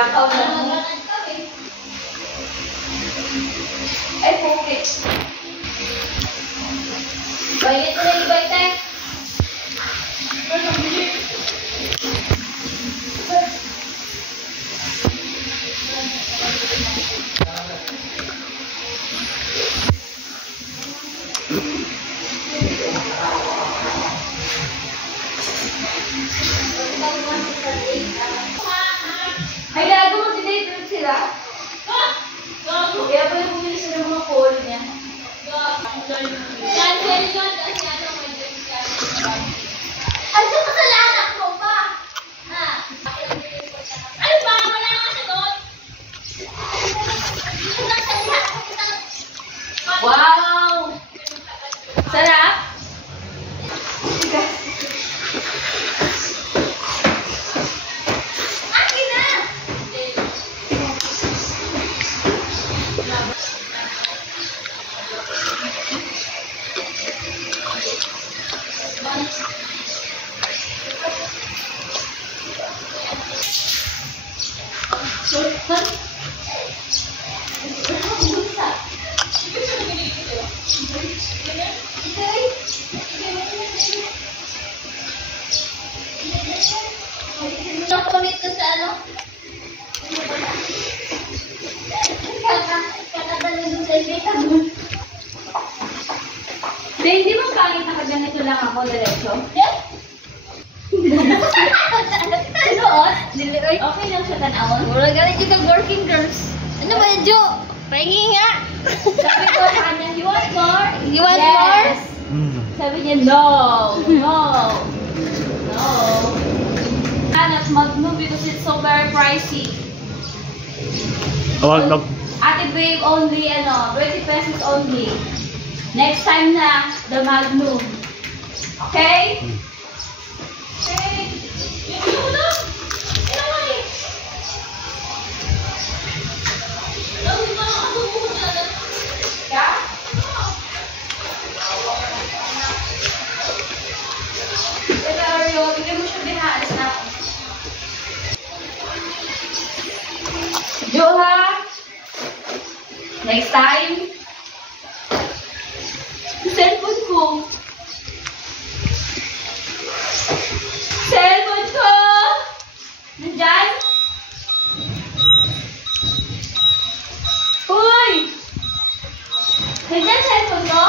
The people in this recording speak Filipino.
Nakaw na mo. Ay, pukit. Bayit na yung bayit. Ay, gago mo tinitip sila. Kaya pala bumili sila ng mga call niya. Ay, sa kasalanan ko pa! Ay, ba? Wala naman sa doon! Wow! Sarap? Akin na! Nakamit ko sa ano? Kakadalo doon sa ibita doon. Hindi mo pangit na ganito lang ako, diretso? Yes? Suot? Okay lang siya tanawon. Wala galing juga working girls. Ano ba yun, Jo? Pahingi nga. Sabi ko sa kanya, you want more? You want Yes. more? Sabi niya, no. No. No. Hanap Magnum because it's so very pricey. Ate Babe, only, 20 pesos only. Next time na, the Magnum. Okay? Okay. Yung ulam. Ito nga eh. Ka? Pero Ario, bigyan mo siya binahalas na ako. Joha! Next time. Cellphone ko. Cellphone ko! Nandyan? Uy! Nandyan cellphone ko?